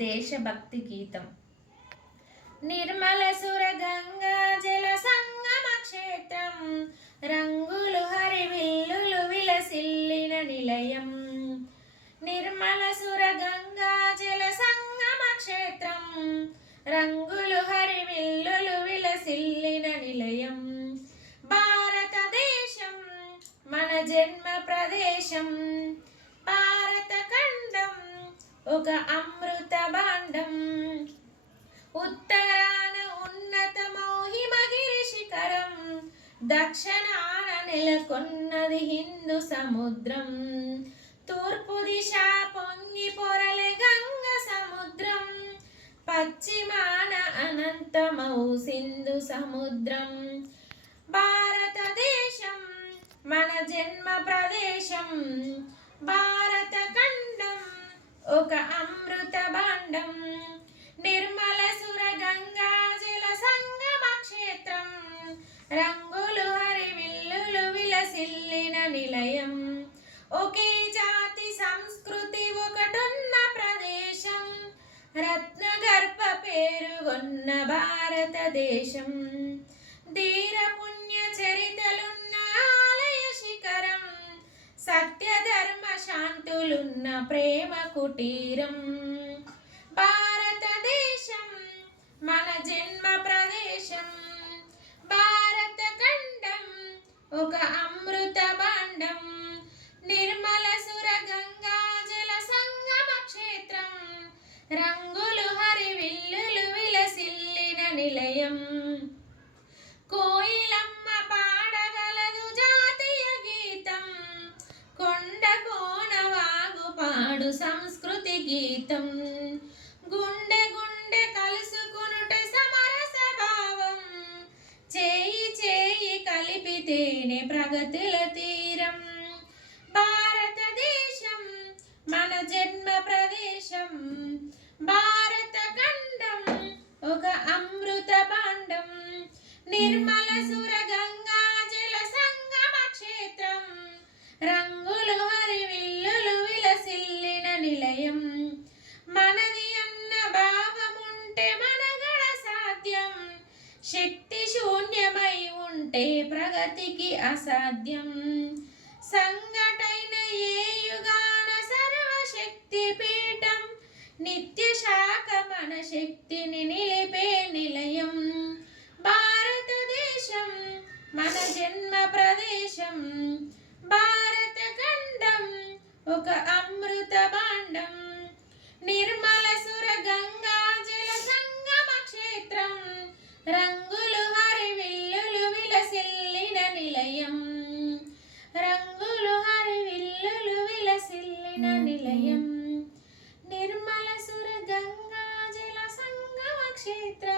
దేశభక్తి గీతం. నిర్మల సుర గంగా జల సంగమ క్షేత్రం, రంగులు హరివిల్లులు విలసిల్లిన నిలయం. నిర్మల సుర గంగా జల సంగమ క్షేత్రం, రంగులు హరివిల్లులు విలసిల్లిన నిలయం. భారతదేశం మన జన్మ ప్రదేశం, భారత ఖండం ఒక అమృత భాండం. ఉత్తరాన ఉన్నతమౌ హిమగిరి శిఖరం, దక్షిణాన నెలకొన్నది హిందూ సముద్రం. తూర్పు దిశ పొంగి పొరలే గంగ సముద్రం, పశ్చిమాన అనంతమౌ సింధు సముద్రం. భారతదేశం మన జన్మ ప్రదేశం, భారత ఖండం ఒక అమృత భాండం. నిర్మల సుర గంగా జల సంగమ క్షేత్రం, రంగులు హరివిల్లులు విలసిల్లిన నిలయం. ఒకే జాతి సంస్కృతి ఒకటున్న ప్రదేశం, రత్నగర్భ పేరుగొన్న భారతదేశం. ధీర పుణ్య చరితలున్న ఆలయ శిఖరం, సత్యధర్మ శాంతులున్న ప్రేమ కుటీరం. భారతదేశం మన జన్మ ప్రదేశం, భారత ఖండం ఒక అమృత భాండం. నిర్మల సుర గంగా జల సంగమ క్షేత్రం, రంగులు హరివిల్లులు విలసిల్లిన నిలయం. కోయిలమ్మ పాడగలదు జాతీయ గీతం, కొండ కోన వాగు పాడు సంస్కృతి గీతం. గుండె గుండె కలుసుకునుట సమరస భావం, చేయి చేయి కలిపితేనే ప్రగతుల తీరం. భారతదేశం మన జన్మ ప్రదేశం, భారత ఖండం ఒక అమృత భాండం. నిర్మల సుర గంగా జల సంగమ క్షేత్రం, రంగులు హరివిల్లులు విలసిల్లిన నిలయం. మనది అన్న భావముంటే మనగడ సాధ్యం, శక్తి శూన్యమై ఉంటే ప్రగతికి అసాధ్యం. సంఘటైన ఏ యుగాన సర్వశక్తి పీఠం, నిత్య శాఖ మన శక్తిని నిలిపే నిలయం. భారతదేశం మన జన్మ ప్రదేశం, భారత ఖండం ఒక అమృత భాండం. నిర్మల సుర గంగా జల సంగమ క్షేత్రం, రంగులు హరివిల్లులు విలసిల్లిన నిలయం. రంగులు హరివిల్లులు విలసిల్లిన నిలయం. నిర్మల సుర గంగా జల సంగమ క్షేత్రం.